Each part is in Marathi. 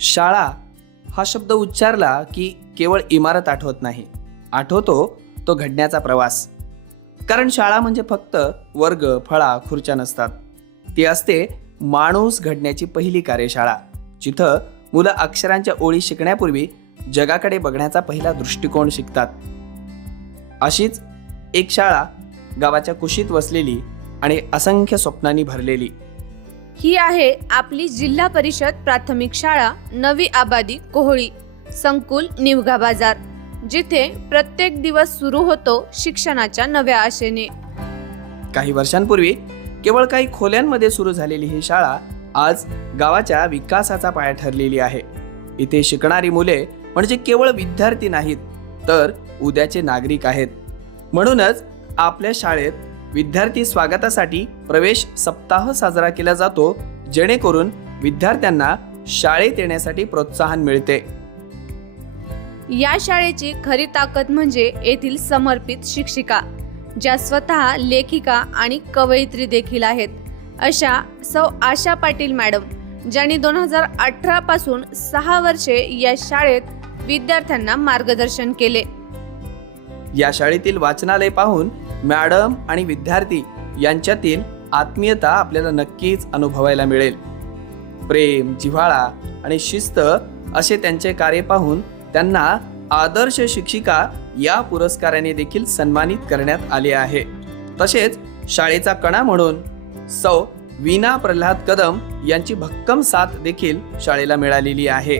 शाळा हा शब्द उच्चारला की केवळ इमारत आठवत नाही, आठवतो तो घडण्याचा प्रवास. कारण शाळा म्हणजे फक्त वर्ग, फळा, खुर्च्या नसतात. ती असते माणूस घडण्याची पहिली कार्यशाळा, जिथं मुलं अक्षरांच्या ओळी शिकण्यापूर्वी जगाकडे बघण्याचा पहिला दृष्टिकोन शिकतात. अशीच एक शाळा गावाच्या कुशीत वसलेली आणि असंख्य स्वप्नांनी भरलेली. ही आहे आपली जिल्हा परिषद प्राथमिक शाळा नवी आबादी कोहळी, संकुल निवघा बाजार, जिथे प्रत्येक दिवस सुरू होतो शिक्षणाच्या नव्या आशेने. काही वर्षांपूर्वी केवळ काही खोल्यांमध्ये सुरू झालेली ही शाळा आज गावाच्या विकासाचा पाया ठरलेली आहे. इथे शिकणारी मुले म्हणजे केवळ विद्यार्थी नाहीत, तर उद्याचे नागरिक आहेत. म्हणूनच आपल्या शाळेत विद्यार्थी स्वागतासाठी प्रवेश सप्ताह साजरा केला जातो, जेणेकरून विद्यार्थ्यांना शाळेत येण्यासाठी प्रोत्साहन मिळते. या शाळेची खरी ताकद म्हणजे येथील समर्पित शिक्षिका, ज्या स्वतः लेखिका आणि कवयित्री देखील आहेत. अशा सौ आशा पाटील मॅडम, ज्यांनी 2018 पासून 6 वर्षे या शाळेत विद्यार्थ्यांना मार्गदर्शन केले. या शाळेतील वाचनालय पाहून मॅडम आणि विद्यार्थी यांच्यातील आत्मीयता आपल्याला नक्कीच अनुभवायला मिळेल. प्रेम, जिव्हाळा आणि शिस्त असे त्यांचे कार्य पाहून त्यांना आदर्श शिक्षिका या पुरस्काराने देखील सन्मानित करण्यात आले आहे. तसेच शाळेचा कणा म्हणून सौ वीणा प्रल्हाद कदम यांची भक्कम साथ देखील शाळेला मिळालेली आहे.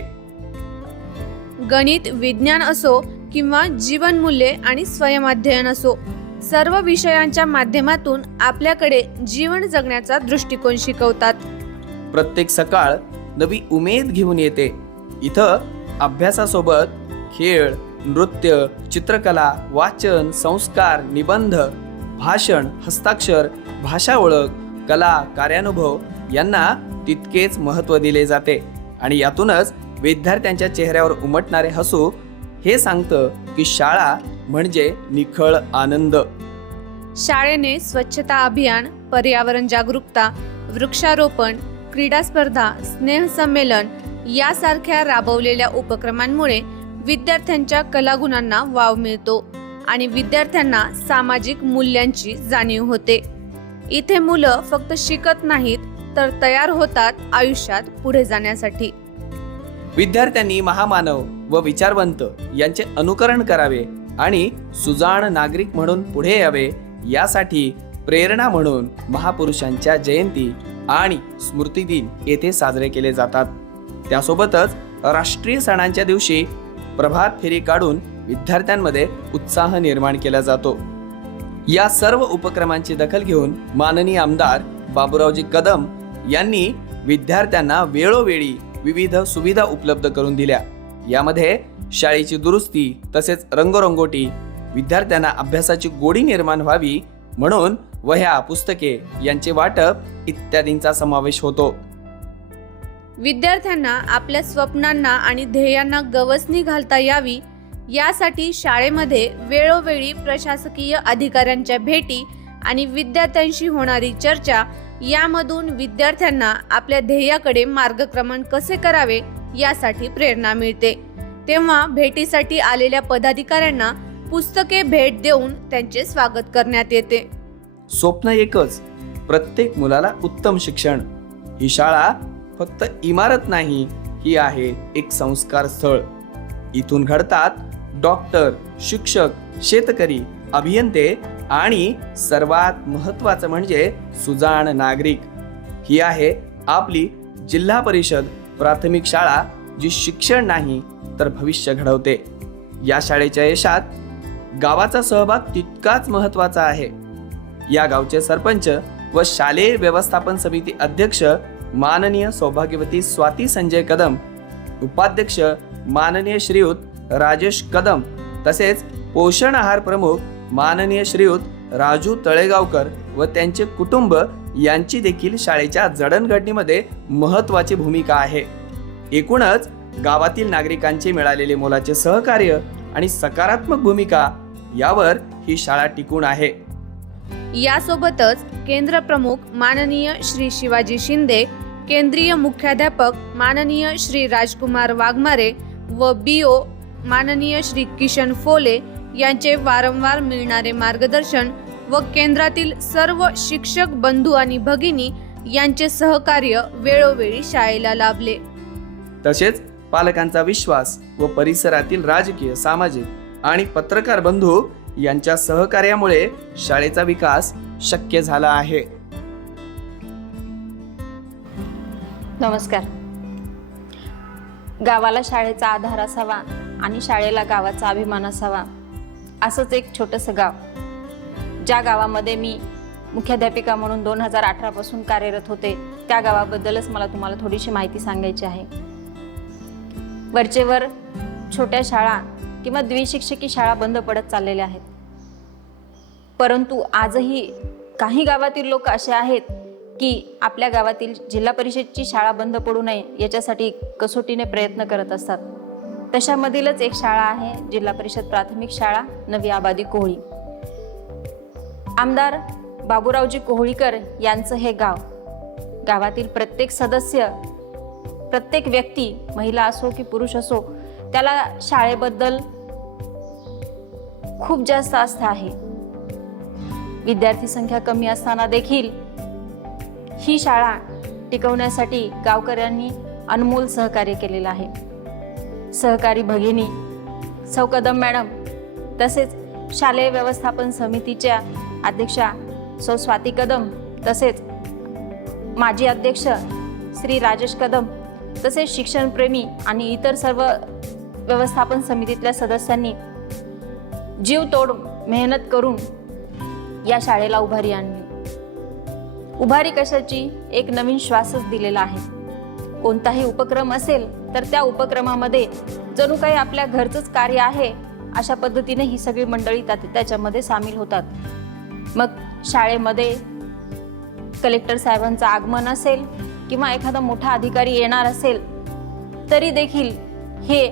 गणित, विज्ञान असो किंवा जीवनमूल्ये आणि स्वयंअध्ययन असो, सर्व विषयांच्या माध्यमातून आपल्याकडे जीवन जगण्याचा दृष्टिकोन शिकवतात. प्रत्येक सकाळ नवी उमेद घेऊन येते. इथं अभ्यासासोबत खेळ, नृत्य, चित्रकला, वाचन, संस्कार, निबंध, भाषण, हस्ताक्षर, भाषा ओळख, कला, कार्यानुभव यांना तितकेच महत्त्व दिले जाते. आणि यातूनच विद्यार्थ्यांच्या चेहऱ्यावर उमटणारे हसू हे सांगतं की शाळा म्हणजे निखळ आनंद. शाळेने स्वच्छता अभियान, पर्यावरण जागरूकता, वृक्षारोपण, क्रीडा स्पर्धा, स्नेहसंमेलन यासारख्या राबवलेल्या उपक्रमांमुळे विद्यार्थ्यांच्या कलागुणांना वाव मिळतो आणि विद्यार्थ्यांना सामाजिक मूल्यांची जाणीव होते. इथे मुलं फक्त शिकत नाहीत, तर तयार होतात आयुष्यात पुढे जाण्यासाठी. विद्यार्थ्यांनी महामानव व विचारवंत यांचे अनुकरण करावे आणि सुजाण नागरिक म्हणून पुढे यावे, यासाठी प्रेरणा म्हणून महापुरुषांच्या जयंती आणि स्मृतिदिन येथे साजरे केले जातात. त्यासोबतच राष्ट्रीय सणांच्या दिवशी प्रभात फेरी काढून विद्यार्थ्यांमध्ये उत्साह निर्माण केला जातो. या सर्व उपक्रमांची दखल घेऊन माननीय आमदार बाबूरावजी कदम यांनी विद्यार्थ्यांना वेळोवेळी विविध सुविधा उपलब्ध करून दिल्या. यामध्ये शाळेची दुरुस्ती, तसेच रंगरंगोटी, विद्यार्थ्यांना अभ्यासाची गोडी निर्माण व्हावी म्हणून वह्या, पुस्तके यांचे वाटप इत्यादींचा समावेश होतो. विद्यार्थ्यांना आपल्या स्वप्नांना आणि ध्येयांना गवसणी घालता यावी, यासाठी शाळेमध्ये वेळोवेळी प्रशासकीय अधिकाऱ्यांच्या भेटी आणि विद्यार्थ्यांशी होणारी चर्चा यामधून विद्यार्थ्यांना आपल्या ध्येयाकडे मार्गक्रमण कसे करावे यासाठी प्रेरणा मिळते. तेव्हा भेटीसाठी आलेल्या पदाधिकाऱ्यांना पुस्तके भेट देऊन त्यांचे स्वागत करण्यात येते. स्वप्न एकच, प्रत्येक मुलाला उत्तम शिक्षण. ही शाळा फक्त इमारत नाही, ही आहे एक संस्कार स्थळ. इथून घडतात डॉक्टर, शिक्षक, शेतकरी, अभियंते आणि सर्वात महत्त्वाचं म्हणजे सुजाण नागरिक. ही आहे आपली जिल्हा परिषद प्राथमिक शाळा, जी शिक्षण नाही तर भविष्य घडवते. या शाळेच्या यशात गावाचा सहभाग तितकाच महत्त्वाचा आहे. या गावचे सरपंच व शालेय व्यवस्थापन समिती अध्यक्ष माननीय सौभाग्यवती स्वाती संजय कदम, उपाध्यक्ष माननीय श्रीयुत राजेश कदम, तसेच पोषण आहार प्रमुख माननीय श्रीयुत राजू तळेगावकर व त्यांचे कुटुंब यांची देखील शाळेच्या जडणघडणीमध्ये महत्त्वाची भूमिका आहे. एकूणच गावातील नागरिकांचे मिळालेले मोलाचे सहकार्य आणि सकारात्मक भूमिका यावर ही शाळा टिकून आहे. यासोबतच केंद्र प्रमुख माननीय श्री शिवाजी शिंदे, केंद्रीय मुख्याध्यापक माननीय श्री राजकुमार वाघमारे व BO माननीय श्री किशन फोले यांचे वारंवार मिळणारे मार्गदर्शन व केंद्रातील सर्व शिक्षक बंधू आणि भगिनी यांचे सहकार्य वेळोवेळी शाळेला लाभले. तसेच पालकांचा विश्वास व परिसरातील राजकीय, सामाजिक आणि पत्रकार बंधू यांच्या सहकार्यामुळे शाळेचा विकास शक्य झाला आहे. नमस्कार. गावाला शाळेचा आधार असावा आणि शाळेला गावाचा अभिमान असावा, असंच एक छोटंसं गाव. ज्या गावामध्ये मी मुख्याध्यापिका म्हणून 2018 पासून कार्यरत होते, त्या गावाबद्दलच मला तुम्हाला थोडीशी माहिती सांगायची आहे. वरचेवर छोट्या शाळा किंवा द्विशिक्षकी शाळा बंद पडत चाललेल्या आहेत, परंतु आजही काही गावातील लोक असे आहेत की आपल्या गावातील जिल्हा परिषदची शाळा बंद पडू नये याच्यासाठी कसोटीने प्रयत्न करत असतात. तशामधीलच एक शाळा आहे जिल्हा परिषद प्राथमिक शाळा नवी आबादी कोहळी. आमदार बाबूरावजी कोहळीकर यांचं हे गाव. गावातील प्रत्येक सदस्य, प्रत्येक व्यक्ती, महिला असो की पुरुष असो, त्याला शाळेबद्दल खूप जास्त आस्था आहे. विद्यार्थी संख्या कमी असताना देखील ही शाळा टिकवण्यासाठी गावकऱ्यांनी अनमोल सहकार्य केलेलं आहे. सहकारी भगिनी सौ कदम मॅडम, तसेच शालेय व्यवस्थापन समितीच्या अध्यक्षा सौ स्वाती कदम, तसेच माजी अध्यक्ष श्री राजेश कदम, तसेच शिक्षणप्रेमी आणि इतर सर्व व्यवस्थापन समितीतल्या सदस्यांनी जीवतोड मेहनत करून या शाळेला उभारी आणली. उभारी कशाची? एक नवीन श्वासच दिलेला आहे. कोणताही उपक्रम असेल तर त्या उपक्रमामध्ये जणू काही आपल्या घरचंच कार्य आहे अशा पद्धतीने ही सगळी मंडळी त्याच्यामध्ये सामील होतात. मग शाळेमध्ये कलेक्टर साहेबांचं आगमन असेल किंवा एखादा मोठा अधिकारी येणार असेल तरी देखील हे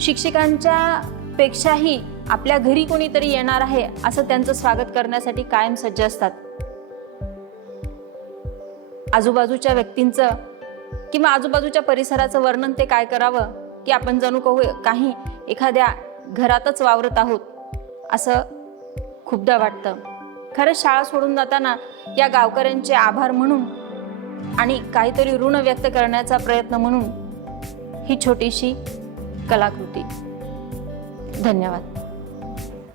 शिक्षकांच्या पेक्षाही आपल्या घरी कोणीतरी येणार आहे असं त्यांचं स्वागत करण्यासाठी कायम सज्ज असतात. आजूबाजूच्या व्यक्तींचं किंवा आजूबाजूच्या परिसराचं वर्णन ते काय करावं की आपण जणू काही एखाद्या घरातच वावरत आहोत असं खूपदा वाटतं. खरंच शाळा सोडून जाताना या गावकऱ्यांचे आभार म्हणून आणि काहीतरी ऋण व्यक्त करण्याचा प्रयत्न म्हणून ही छोटीशी कलाकृती. धन्यवाद.